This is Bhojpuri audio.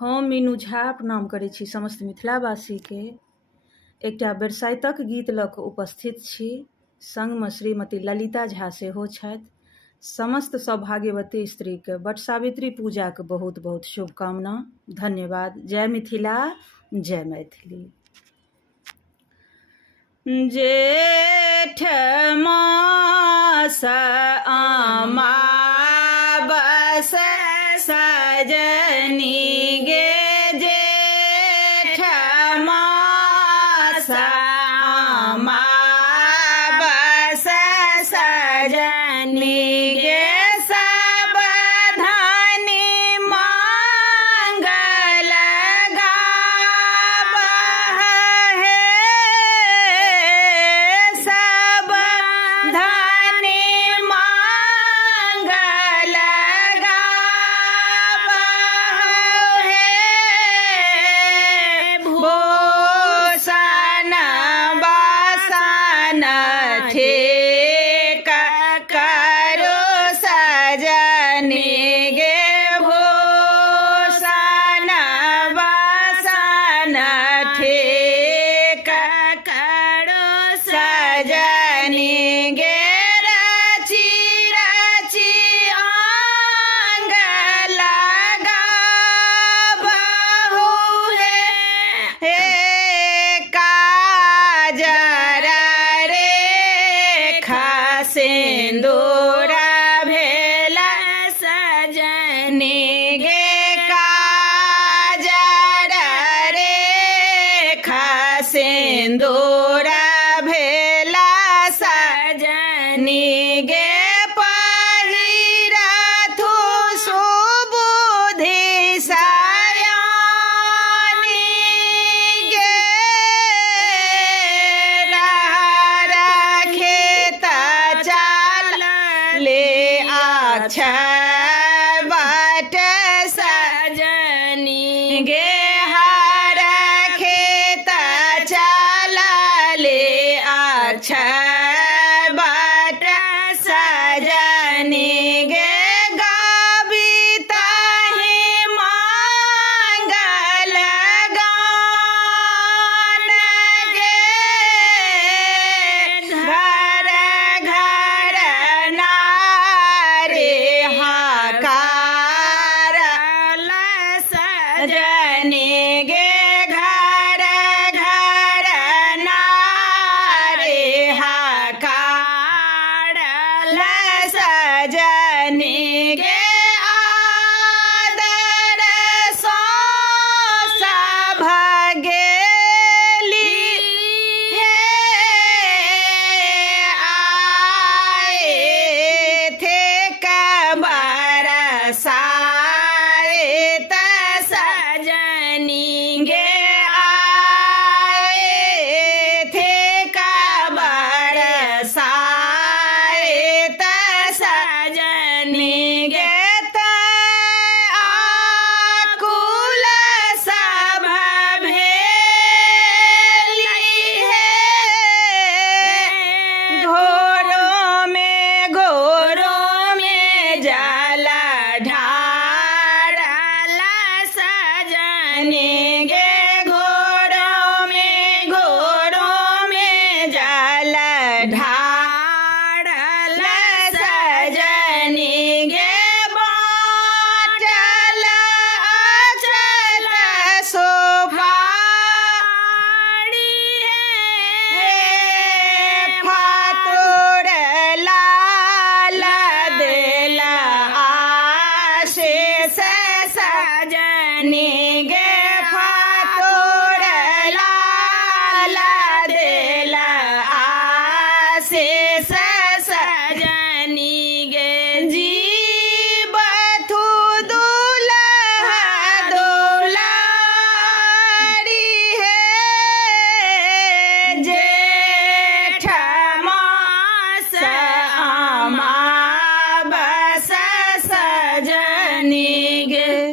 हम मीनू झा प्रणाम करै छी समस्त मिथिलावासीके। एकटा बरसाइतक गीत लऽ कऽ उपस्थित छी। संगमे श्रीमती ललिता झा सेहो छथि। समस्त सौभाग्यवती स्त्रीके वट सावित्री पूजाके बहुत बहुत शुभकामना। धन्यवाद। जय मिथिला, जय मैथिली। जेठ मास अमावस सजनी गे, जेठ मास अमावस सजनी गे, सब धनी मंगल गावह हे, सब धनी मंगल गावह हे। भूषण बासन ठीक करो सजनी गे, भूषण बासन ठीक करो सजनी गे, रची रची आंग लगाबहु हे, काजर रेखा सिंदूर भेला सजनी गे, काजर रेखा सिंदूर भेला सजनी गे, पहिरथु सुबुद्धि सयानी गे, रहर खेत चाल ले अक्षय बट सजनी गे, हर खेत चाल ले अक्षय बट सजनी गे, गाबी ताहि मंगल गान गे, घर घर नारी हाकार सजनी गे, घर घर नारी हाकार सजनी गे, आदर सो सभ गेली हे, आए थे बरसाइत सजनी गे, आए थे बरसाइत सजनी गे, आकुल सभ भेली हे, घोरों में जल ढारल सजनी गे, घोरों में जल ढारल सजनी गे, बाटल अचल सोपारी हे, फातुर लाल दिल आशीष सजनी गे, फातुर लाल दिल आशीष